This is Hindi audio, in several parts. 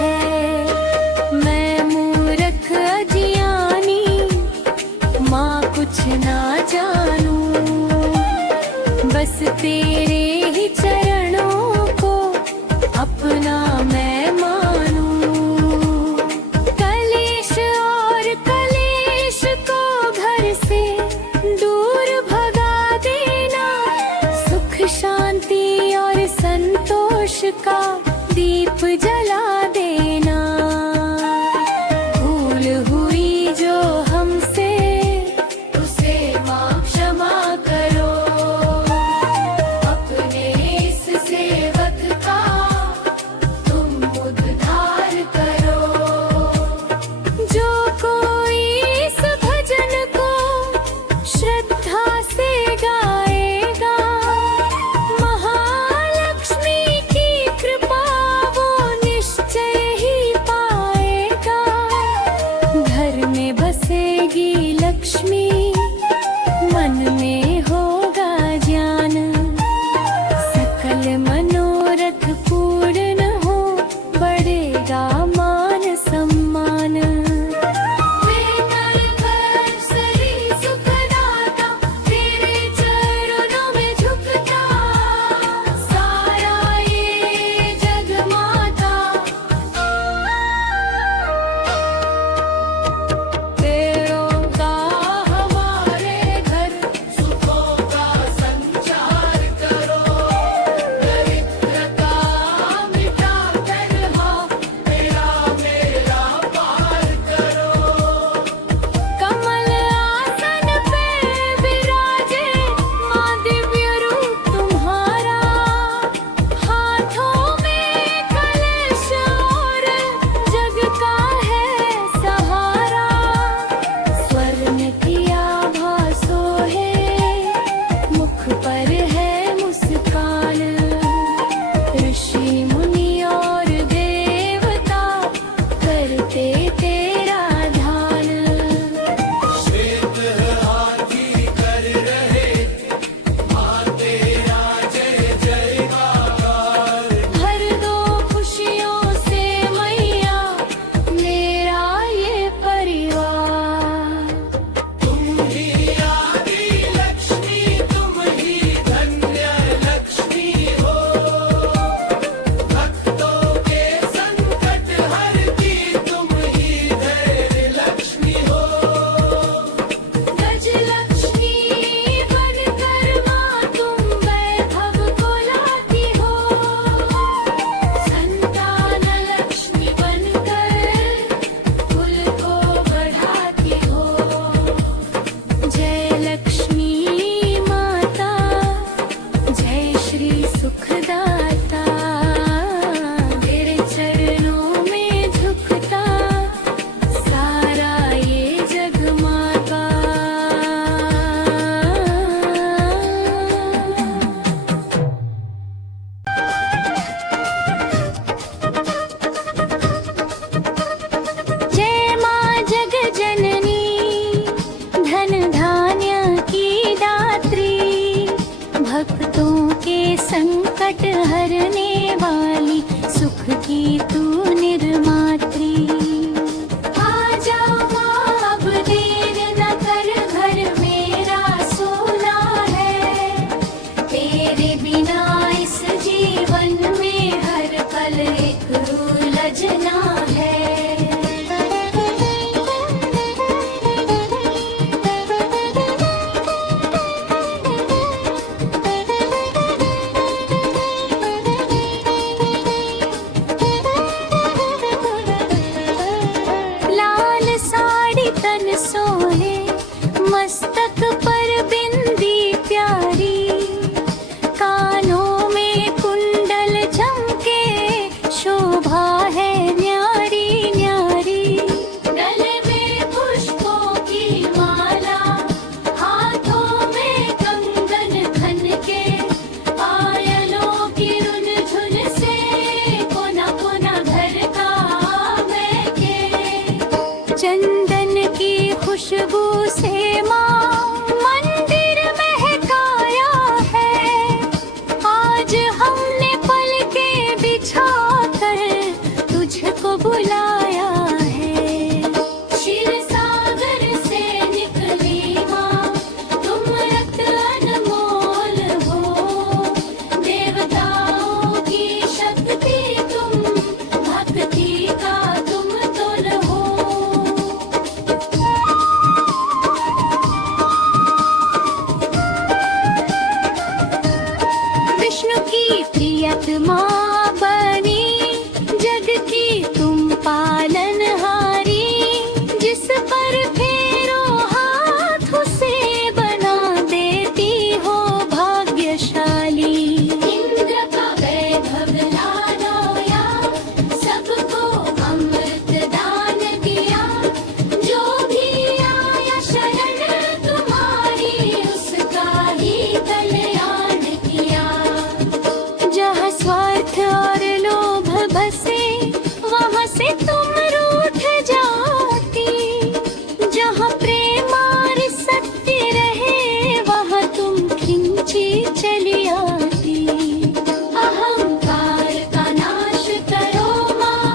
है। मैं मूर्ख अजियानी माँ कुछ ना जानूं, बस तेरे ही चरणों को अपना मैं मानूं। कलेश और कलेश को घर से दूर भगा देना, सुख शांति और संतोष का दीप जला देना। भूल हुई जो हमसे उसे माँ क्षमा करो, अपने इस सेवक का तुम उद्धार करो। जो कोई इस भजन को श्रद्धा से गाएगा, महालक्ष्मी की कृपा वो निश्चय ही पाएगा। घर में बसेगी लक्ष्मी, मन में होगा ज्ञान, सकल मनोरथ पूर्ण हो, बढ़ेगा मान सम्मान। वे नरकर सरी सुखदाता, तेरे चरणों में झुकता सारा ये जग माता। तेरों का हमारे घर सुखों का संचार करो, दरिद्रता मिटा कर हाँ मेरा पार करो। कमल आसन पे विराजे माँ दिव्य रूप तुम्हारा, हाथों में कलश और जग का है सहारा। स्वर्ण की आभा सोहे, मुख पर है मुस्कान, ऋषि मुनि और देवता करते तेरा ध्यान। श्वेत हाथी कर रहे माँ तेरा जय जयकार, भर दो खुशियों से मैया मेरा ये परिवार। तुम ही आदि लक्ष्मी, तुम ही धन्य लक्ष्मी हो, भक्तों के संकट हरती तुम ही धैर्य लक्ष्मी हो। गज लक्ष्मी बनकर माँ तुम वैभव को लाती हो, संतान लक्ष्मी बनकर कुल को बढ़ाती हो। जय लक्ष्मी माता, जय श्री सुखदाता, तेरे चरणों में झुकता सारा ये जग माता। जय माँ जग जननी, धन धान्य की दात्री, भक्तों के संकट हरने वाली, सुख की तू निर्मात्री। आ जाओ माँ अब देर न कर, घर मेरा सोना है, तेरे बिना इस जीवन में हर पल एक उलझना है। लाल साड़ी तन सोहे, मस्तक पर बिंदी प्यारी, कानों में कुंडल झमके, शोभा है न्यारी न्यारी। गले में पुष्पों की माला, हाथों में कंगन खन के, पायलों की रुनझुन से कोना कोना घर का महके। चंदन की खुशबू से माँ मंदिर आत्मा बनी, जग की तुम पालनहारी। जिस पर फेरो हाथ उसे बना देती हो भाग्यशाली। इंद्र का वैभव लाडोया, सबको अमृत दान दिया। जो भी आया शरण तुम्हारी, उसका ही कल्याण किया। जहाँ स्वार्थ और लोभ बसे, वहाँ से तुम रूठ जाती। जहाँ प्रेम और सत्य रहे, वहाँ तुम खिंची चली आती। अहंकार का नाश करो माँ,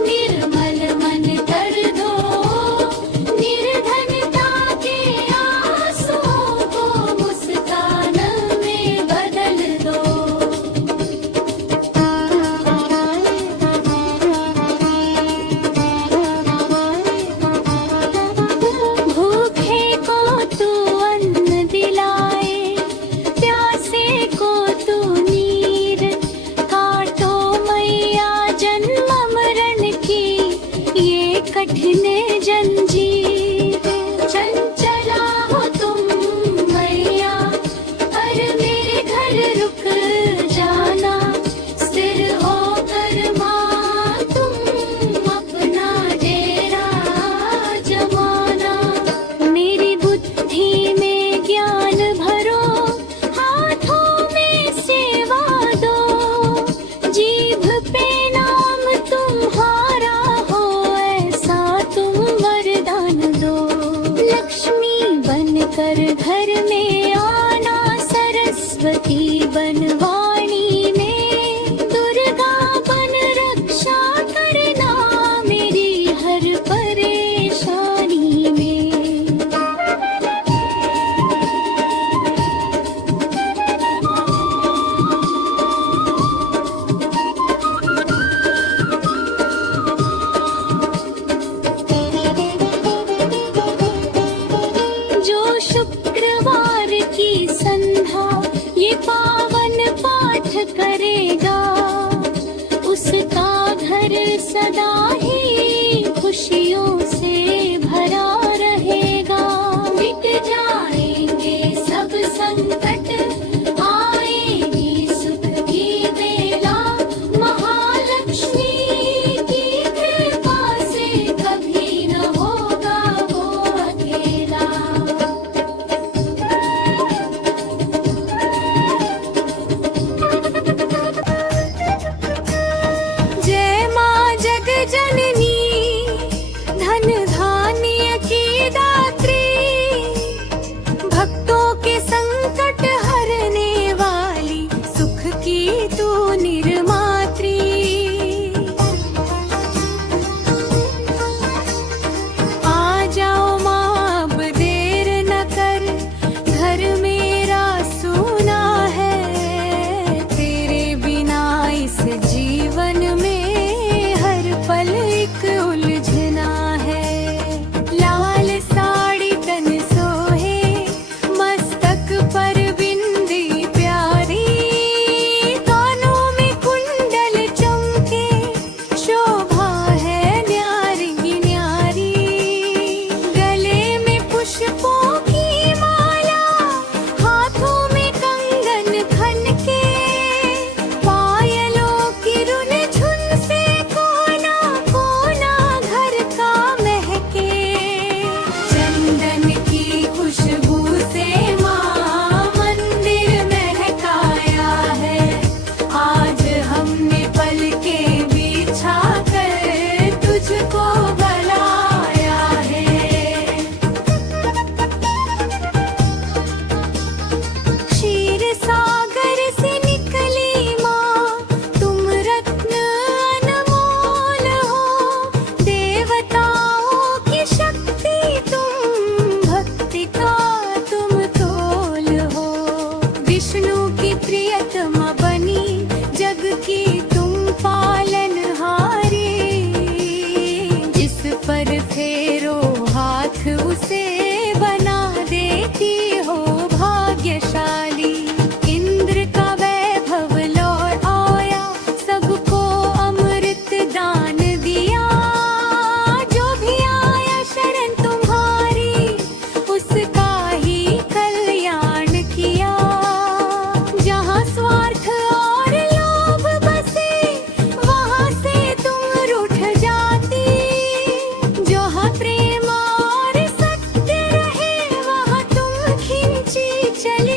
निर्मल मन कर दो। निर्धनता के आंसुओं को मुस्कान में बदल दो। भूखे को तू अन्न दिलाए, प्यासे को तू नीर। काटो मैया जन्म मरण की ये कठिन जंजीर। चंचला हो तुम मैया, पर मेरे घर रुक जाना। स्थिर होकर माँ तुम अपना डेरा जमाना। मेरी बुद्धि में ज्ञान भरो, हाथों में सेवा दो। जीभ पे नाम तुम्हारा हो, ऐसा तुम वरदान दो। लक्ष्मी बनकर घर में आना, सरस्वती बन वाणी में। दुर्गा बन रक्षा करना, मेरी हर परेशानी में। जो शुक्रवार की संध्या ये पावन पाठ करेगा, उसका घर सदा ही खुशियों से भरा रहेगा। मिट जाएंगे सब संकट, आएगी सुख की बेला। महालक्ष्मी की कृपा से कभी न होगा वो अकेला। जय माँ जग जननी, धन धान्य की दात्री। भक्तों के संकट हरने वाली, सुख की तू निर्मात्री। आ जाओ माँ अब देर न कर, घर मेरा सूना है। तेरे बिना इस जीवन में हर पल एक उलझना है। लाल साड़ी तन सोहे, मस्तक पर चले